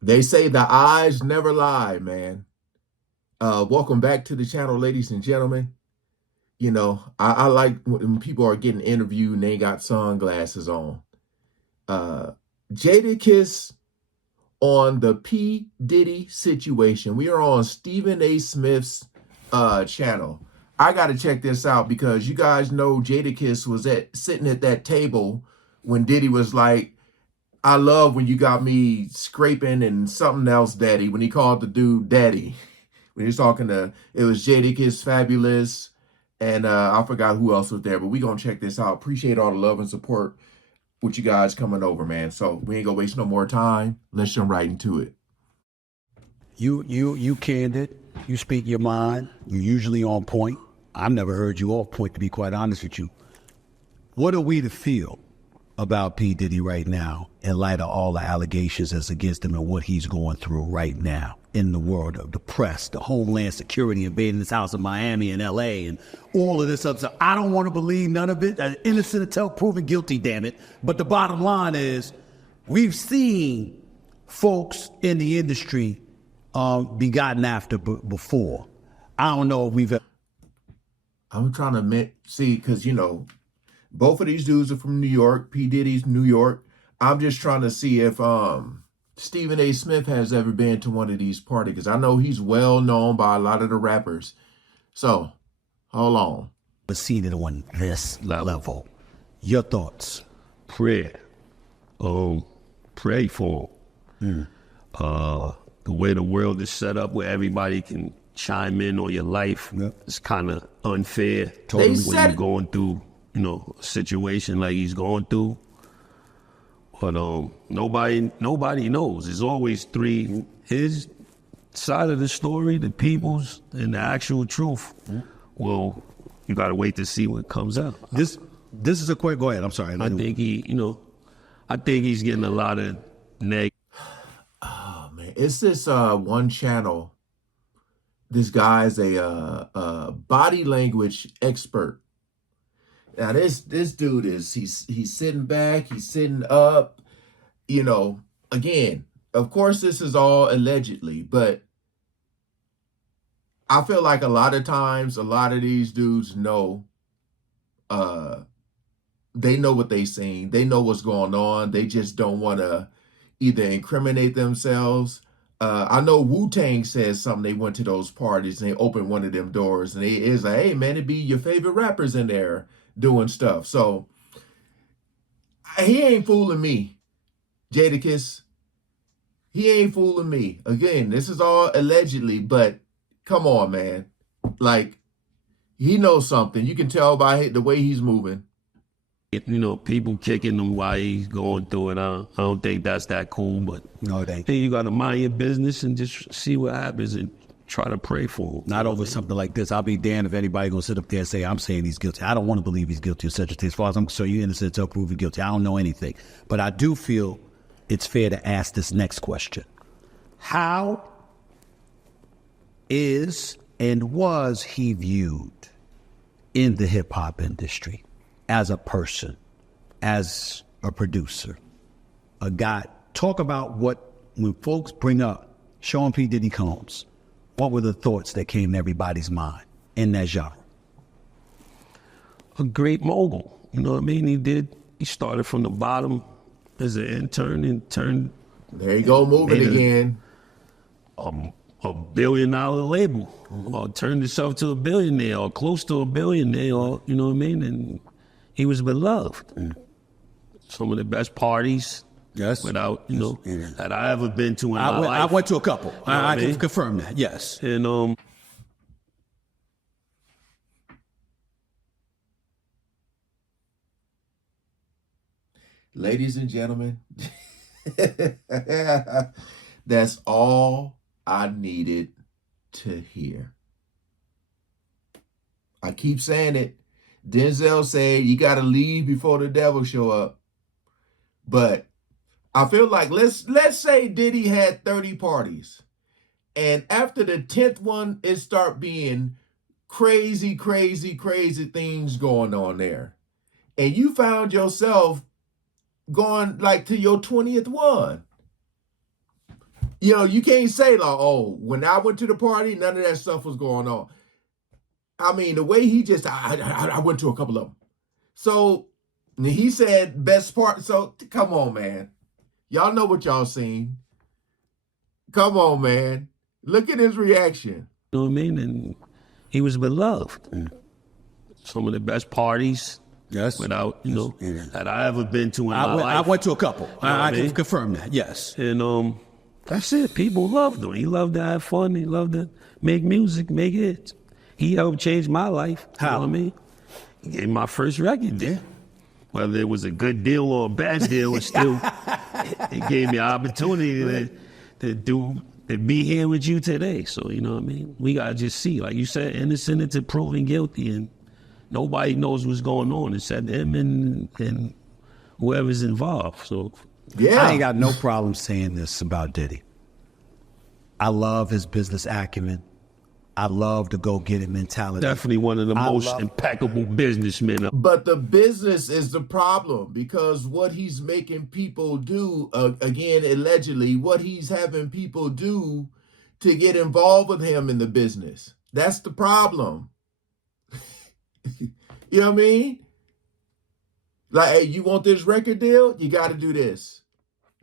They say the eyes never lie, man. Welcome back to the channel, ladies and gentlemen. I like when people are getting interviewed and they got sunglasses on. Uh, Jadakiss on the P. Diddy situation. We are on Stephen A. Smith's channel. I got to check this out because you guys know Jadakiss was sitting at that table when Diddy was like, I love when you got me scraping and something else, daddy, when he called the dude daddy. When he was talking to, it was Jadakiss, Fabulous, and I forgot who else was there, but we gonna check this out. Appreciate all the love and support with you guys coming over, man. So we ain't gonna waste no more time. Let's jump right into it. You candid. You speak your mind. You're usually on point. I've never heard you off point, to be quite honest with you. What are we to feel about P. Diddy right now in light of all the allegations that's against him and what he's going through right now in the world of the press, the Homeland Security invading his house in Miami and L.A. and all of this other stuff? I don't want to believe none of it. Innocent until proven guilty, damn it. But the bottom line is we've seen folks in the industry be gotten after before. I don't know if we've ever. I'm trying to see, because, both of these dudes are from New York. P. Diddy's New York. I'm just trying to see if Stephen A. Smith has ever been to one of these parties, because I know he's well known by a lot of the rappers. So, hold on. Seen it on this level. Your thoughts? Prayer. Pray for him. The way the world is set up where everybody can chime in on your life, it's kind of unfair. Totally. When you're going through, a situation like he's going through. But nobody knows. There's always three: his side of the story, the people's, and the actual truth. Well, you gotta wait to see what comes out. This is a quick. Go ahead. I'm sorry. I think I think he's getting a lot of negative. Oh man, it's this one channel. This guy's a body language expert. Now this dude he's sitting back, he's sitting up, again, of course this is all allegedly, but I feel like a lot of times a lot of these dudes know they know what they seen, they know what's going on, they just don't want to either incriminate themselves. I know Wu-Tang says something. They went to those parties and they opened one of them doors and it's like, hey man, it'd be your favorite rappers in there doing stuff. So he ain't fooling me, Jadakiss. He ain't fooling me. Again, this is all allegedly, but come on, man. Like, he knows something. You can tell by the way he's moving. People kicking him while he's going through it. I don't think that's that cool, but no, it ain't. You got to mind your business and just see what happens and try to pray for him. Not over something like this. I'll be damned if anybody gonna sit up there and say, I'm saying he's guilty. I don't want to believe he's guilty of such a thing. As far as I'm concerned, you're innocent until proven guilty. I don't know anything. But I do feel it's fair to ask this next question. How is and was he viewed in the hip-hop industry as a person, as a producer, a guy? Talk about when folks bring up Sean P. Diddy Combs, what were the thoughts that came to everybody's mind in that genre? A great mogul, you know what I mean? He started from the bottom as an intern and turned. There you go, moving again. A $1 billion label, or turned himself to a billionaire, or close to a billionaire, or you know what I mean? And he was beloved. Some of the best parties. Yes. That I ever been to in my life. I went to a couple. I can confirm that. Yes. And ladies and gentlemen, that's all I needed to hear. I keep saying it. Denzel said you got to leave before the devil show up. But I feel like let's say Diddy had 30 parties, and after the 10th one, it start being crazy things going on there, and you found yourself going like to your 20th one. You know, you can't say like, oh, when I went to the party, none of that stuff was going on. I mean, the way he just, I went to a couple of them. So he said best part. So come on, man. Y'all know what y'all seen. Come on, man. Look at his reaction. You know what I mean? And he was beloved. Some of the best parties. Yes. Without, that I ever been to in my life. I went to a couple. I can mean? confirm that, yes. And that's it. People loved him. He loved to have fun. He loved to make music, make hits. He helped change my life. How? You know what I mean? He gave my first record deal. Whether it was a good deal or a bad deal, it still it gave me an opportunity to be here with you today. So, you know what I mean? We got to just see, like you said, innocent until proven guilty, and nobody knows what's going on except him and whoever's involved. So, yeah, I ain't got no problem saying this about Diddy. I love his business acumen. I love the go-get-it mentality. Definitely one of the most impeccable businessmen. But the business is the problem, because what he's making people do, again, allegedly, what he's having people do to get involved with him in the business. That's the problem. You know what I mean? Like, hey, you want this record deal? You got to do this.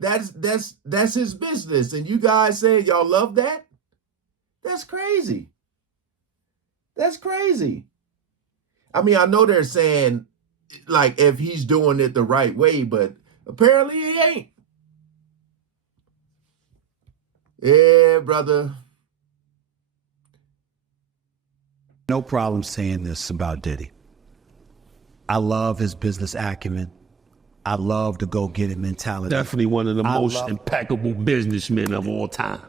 That's his business. And you guys say y'all love that? That's crazy. That's crazy. I mean, I know they're saying, like, if he's doing it the right way, but apparently he ain't. Yeah, brother. No problem saying this about Diddy. I love his business acumen. I love the go-get-it mentality. Definitely one of the most impeccable businessmen of all time.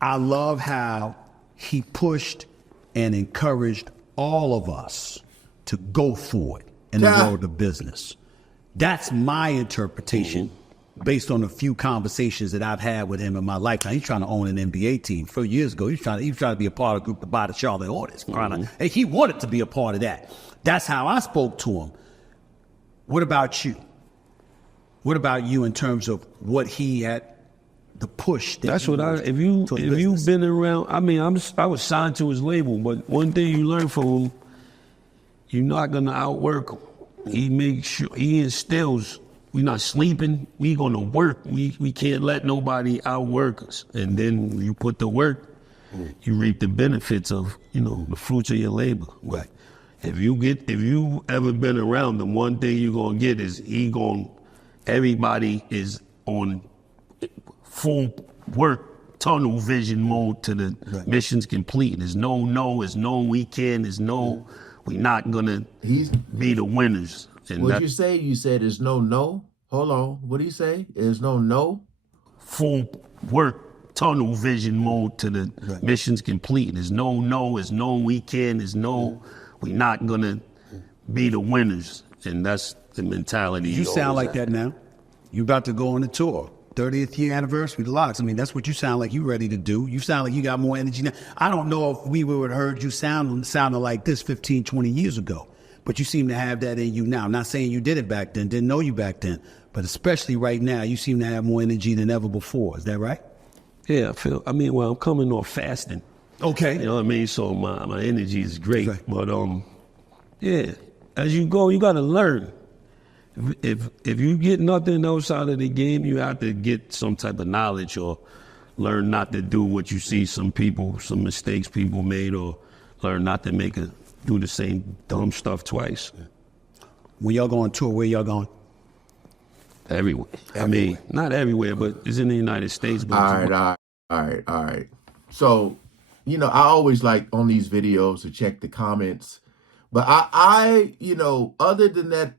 I love how he pushed and encouraged all of us to go for it in the world of business. That's my interpretation based on a few conversations that I've had with him in my lifetime. He's trying to own an NBA team. 4 years ago, he was trying to be a part of a group to buy the Charlotte Hornets. And he wanted to be a part of that. That's how I spoke to him. What about you? What about you in terms of what he had, the push? That's what if you've been around, I mean, I was signed to his label, but one thing you learn from him, you're not gonna outwork him. He makes sure, he instills, we're not sleeping, we gonna work. We can't let nobody outwork us. And then you put the work, you reap the benefits of, the fruits of your labor. Right. If you ever been around him, one thing you're gonna get is everybody is on full work, tunnel vision mode to the mission's complete. There's there's no we can, there's no, we're not gonna be the winners. And what'd you say? You said there's no? Hold on. What do you say? There's no? Full work, tunnel vision mode to the mission's complete. There's no we can, there's no, we're not gonna be the winners. And that's the mentality. You sound like that now. You about to go on the tour. 30th year anniversary, the Locks. I mean, that's what you sound like you ready to do. You sound like you got more energy now. I don't know if we would have heard you sounding like this 15, 20 years ago, but you seem to have that in you now. I'm not saying you did it back then, didn't know you back then, but especially right now, you seem to have more energy than ever before. Is that right? Yeah, I'm coming off fasting. Okay. You know what I mean? So my energy is great. Okay. But yeah, as you go, you got to learn. If you get nothing else out of the game, you have to get some type of knowledge or learn not to do what you see some mistakes people made, or learn not to do the same dumb stuff twice. When y'all go on tour, where y'all going? Everywhere. I mean, not everywhere, but it's in the United States. But All right. So, I always like on these videos to check the comments, but I other than that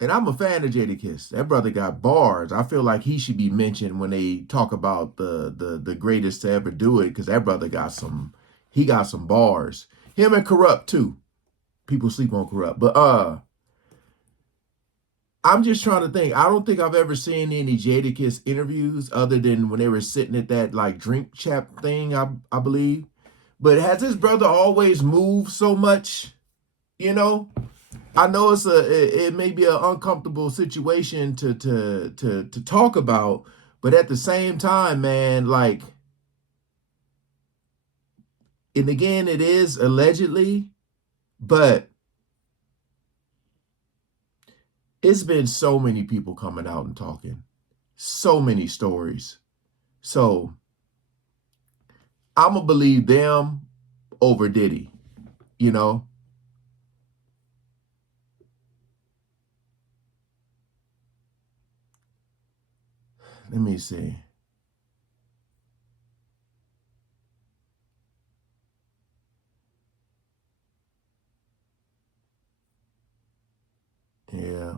and I'm a fan of Jadakiss. That brother got bars. I feel like he should be mentioned when they talk about the greatest to ever do it, because that brother got some bars. Him and Corrupt too. People sleep on Corrupt. But I'm just trying to think. I don't think I've ever seen any Jadakiss interviews other than when they were sitting at that like drink chap thing, I believe. But has his brother always moved so much? I know it may be an uncomfortable situation to talk about, But at the same time, man, like, and again, it is allegedly, but it's been so many people coming out and talking, so many stories. So I'm going to believe them over Diddy, you know? Let me see. Yeah.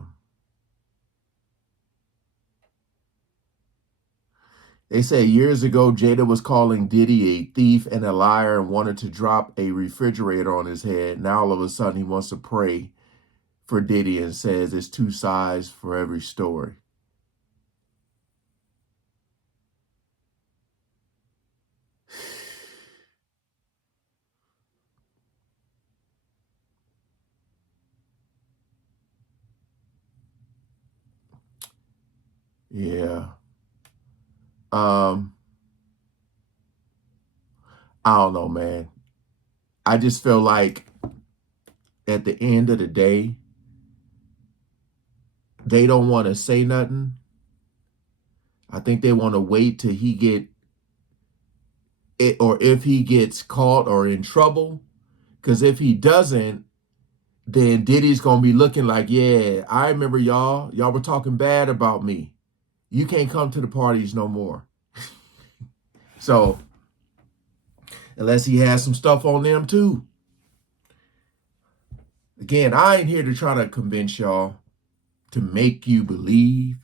They say years ago, Jada was calling Diddy a thief and a liar and wanted to drop a refrigerator on his head. Now all of a sudden he wants to pray for Diddy and says it's two sides for every story. Yeah. I don't know, man. I just feel like at the end of the day, they don't want to say nothing. I think they want to wait till he get it, or if he gets caught or in trouble. Because if he doesn't, then Diddy's gonna be looking like, yeah, I remember y'all. Y'all were talking bad about me. You can't come to the parties no more. So unless he has some stuff on them too. Again, I ain't here to try to convince y'all to make you believe.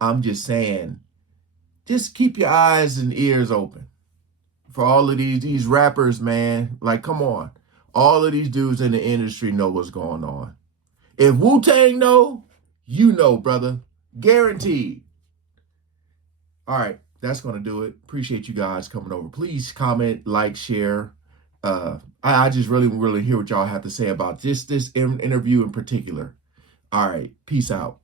I'm just saying, just keep your eyes and ears open for all of these rappers, man. Like, come on. All of these dudes in the industry know what's going on. If Wu-Tang know, you know, brother. Guaranteed. All right, that's going to do it. Appreciate you guys coming over. Please comment, like, share. I just really hear what y'all have to say about this interview in particular. All right, peace out.